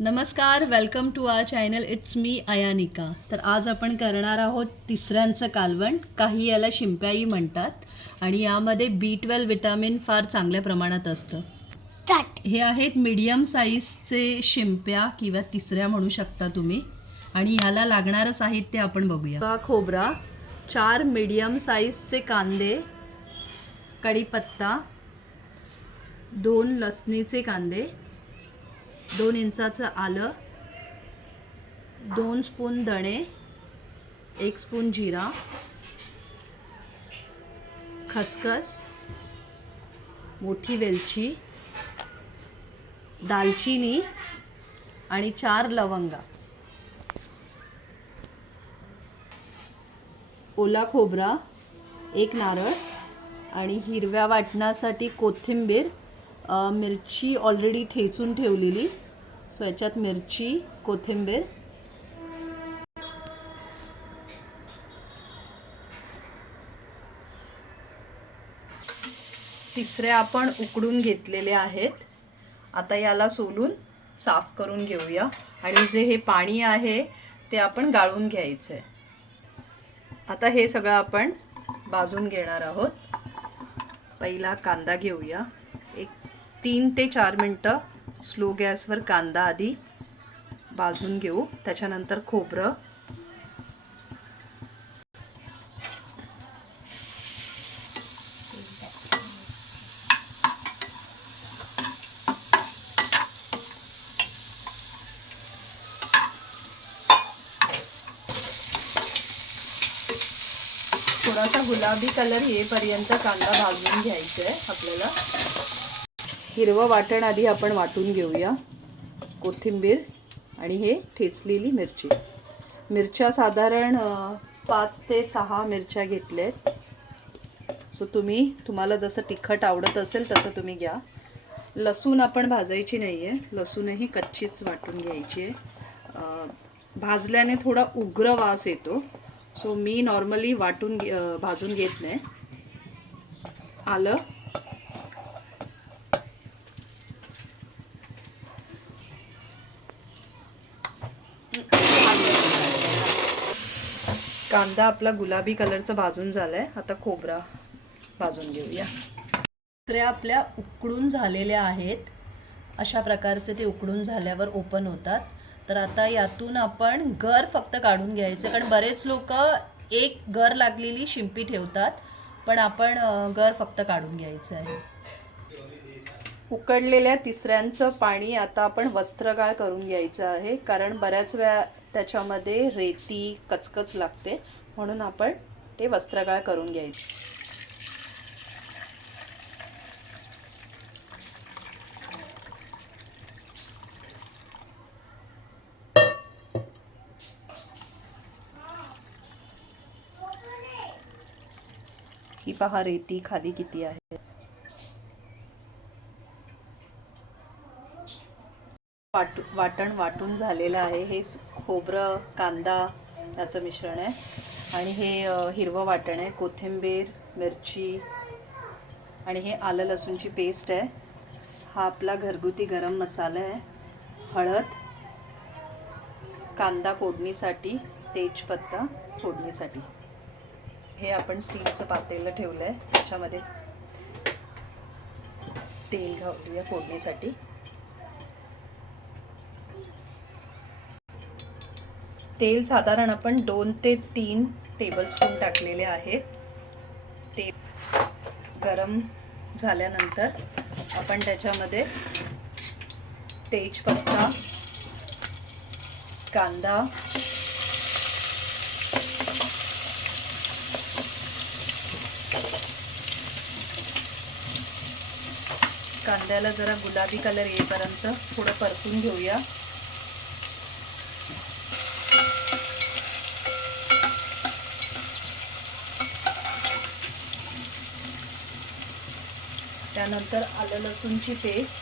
नमस्कार, welcome to our channel. It's me Ayanika. तर आज आपण करणार आहोत तिसऱ्यांचं कालवण. काही याला शिंप्याही म्हणतात आणि यामध्ये B12 विटॅमिन फार चांगल्या प्रमाणात असतं. हे आहेत मीडियम साईजचे शिंप्या किंवा तिसऱ्या म्हणू शकता तुम्ही. आणि ह्याला लागणारं साहित्य आपण बघूया. खोबरा, 4 मीडियम साईजचे कांदे, कढीपत्ता, 2 लसणीचे कांदे, 2 इंचाचं आलं, 2 स्पून धणे, 1 स्पून जिरा, खसखस, मोठी वेलची, दालचिनी आणि 4 लवंगा. ओला खोबरा, 1 नारळ आणि हिरव्या वाटणासाठी कोथिंबीर, मिरची ऑलरेडी ठेचून ठेवलेली. सो याच्यात मिरची, कोथिंबीर, तिसरे आपण उकडून घेतलेले आहेत. आता याला सोलून साफ करून घेऊया आणि जे हे पाणी आहे ते आपण गाळून घ्यायचं आहे. आता हे सगळं आपण भाजून घेणार आहोत. पहिला कांदा घेऊया. 3 ते 4 मिनटं स्लो गॅसवर कांदा आधी भाजून घेऊ. त्याच्यानंतर खोबरं, थोडासा गुलाबी कलर येईपर्यंत कांदा भाजून घ्यायचा आहे आपल्याला. हिरवं वाटण आधी आपण वाटून घेऊया. कोथिंबीर आणि हे ठेचलेली मिरची. मिरच्या साधारण 5 ते 6 मिरच्या घेतल्यात. सो तुम्हाला जसं तिखट आवडत असेल तसं तुम्ही घ्या. लसूण आपण भाजायची नाही आहे, लसूणही कच्चीच वाटून घ्यायची आहे. भाजल्याने थोडा उग्र वास येतो. सो मी नॉर्मली भाजून घेत नाही. आलं, कांदा आपला गुलाबी कलरचा भाजून झालाय. आता खोबरा भाजून घेऊया. तिसऱ्या आपल्या उकडून झालेल्या आहेत. अशा प्रकारचे ते उकडून झाल्यावर ओपन होतात. तर आता यातून आपण गर फक्त काढून घ्यायचं, कारण बरेच लोक एक गर लागलेली शिंपी ठेवतात, पण आपण गर फक्त काढून घ्यायचं आहे. उकडलेल्या तिसऱ्यांचं पाणी आता आपण वस्त्रगाळ करून घ्यायचं आहे, कारण बऱ्याच वेळा त्याच्यामध्ये रेती कचकच लागते, म्हणून आपण ते वस्त्रगाळ करून घ्यायचं. ही पहा रेती खाली किती आहे. वाटण वाटून झालेलं आहे. हे खोबरं, कांदा याचं मिश्रण आहे आणि हे हिरवं वाटण आहे. कोथिंबीर, मिरची आणि हे आलं लसूणची पेस्ट आहे. हा आपला घरगुती गरम मसाला आहे. हळद, कांदा फोडणीसाठी, तेजपत्ता फोडणीसाठी. हे आपण स्टीलचं पातेलं ठेवलं आहे, त्याच्यामध्ये तेल घालूया फोडणीसाठी. तेल साधारण आपण 2 ते 3 टेबलस्पून टाकलेले आहेत. ते गरम झाल्यानंतर आपण त्याच्यामध्ये तेजपत्ता, कांदा, कांद्याला जरा गुलाबी कलर येईपर्यंत थोडं परतून घेऊया. त्यानंतर आलं लसूणची पेस्ट,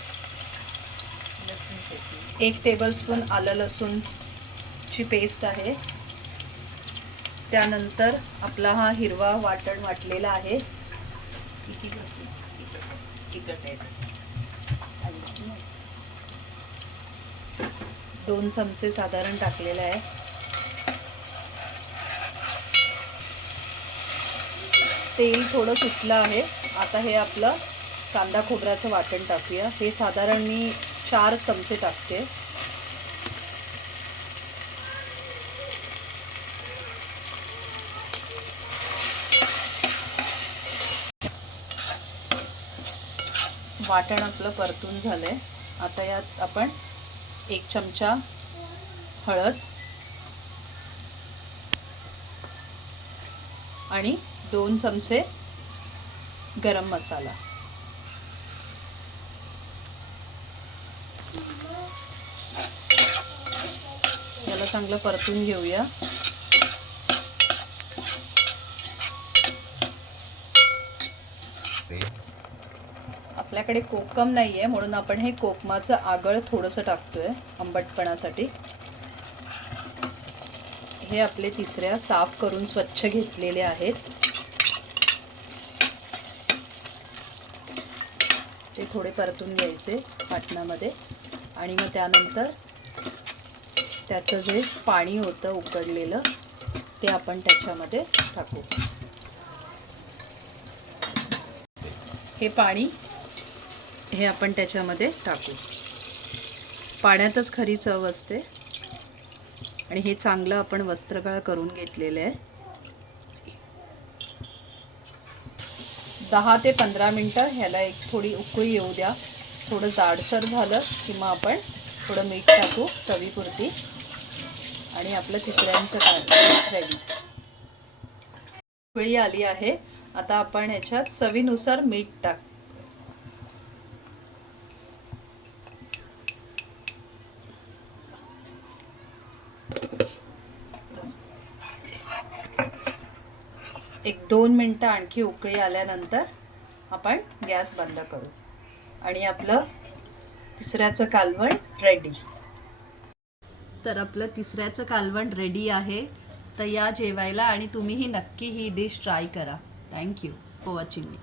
1 टेबलस्पून आलं लसूणची पेस्ट आहे. त्यानंतर आपला हा हिरवा वाटण वाटलेला आहे. 2 चमचे साधारण टाकलेले आहे. तेल थोडं सुटलं आहे. आता हे आपलं कांदा खोबऱ्याचं वाटण टाकूया. हे साधारण मी 4 चमचे टाकते. वाटण आपलं परतून झालंय. आता यात आपण 1 चमचा हळद आणि 2 चमचे गरम मसाला, याला चांगलं परतून घेऊया. आपल्याकडे कोकम नाही आहे म्हणून आपण हे कोकमाचं आगळ थोडंसं टाकतोय आंबटपणासाठी. हे आपले तिसऱ्या साफ करून स्वच्छ घेतलेले आहेत. ते थोडे परतून घ्यायचे वाटणामध्ये आणि मग त्यानंतर त्याचं जे पाणी होतं उकडलेलं ते आपण त्याच्यामध्ये टाकू. हे पाणी हे आपण त्याच्यामध्ये टाकू. पाण्यातच खरी चव असते. आणि हे चांगलं आपण वस्त्रगाळ करून घेतलेलं आहे. 10 ते 15 मिनटं ह्याला एक थोडी उकळी येऊ द्या. थोडं जाडसर झालं की मग आपण थोडं मीठ टाकू चवीपुरती आणि आपलं तिसऱ्यांचं काढ रेडी. उकळी आली आहे. आता आपण ह्याच्यात चवीनुसार मीठ टाक. एक 2 मिनटं आणखी उकळी आल्यानंतर आपण गॅस बंद करू आणि आपलं तिसऱ्याचं कालवण रेडी. तर आपलं तिसऱ्याचं कालवण रेडी आहे. तर या जेवायला आणि तुम्हीही नक्की ही डिश ट्राय करा. Thank you for watching me.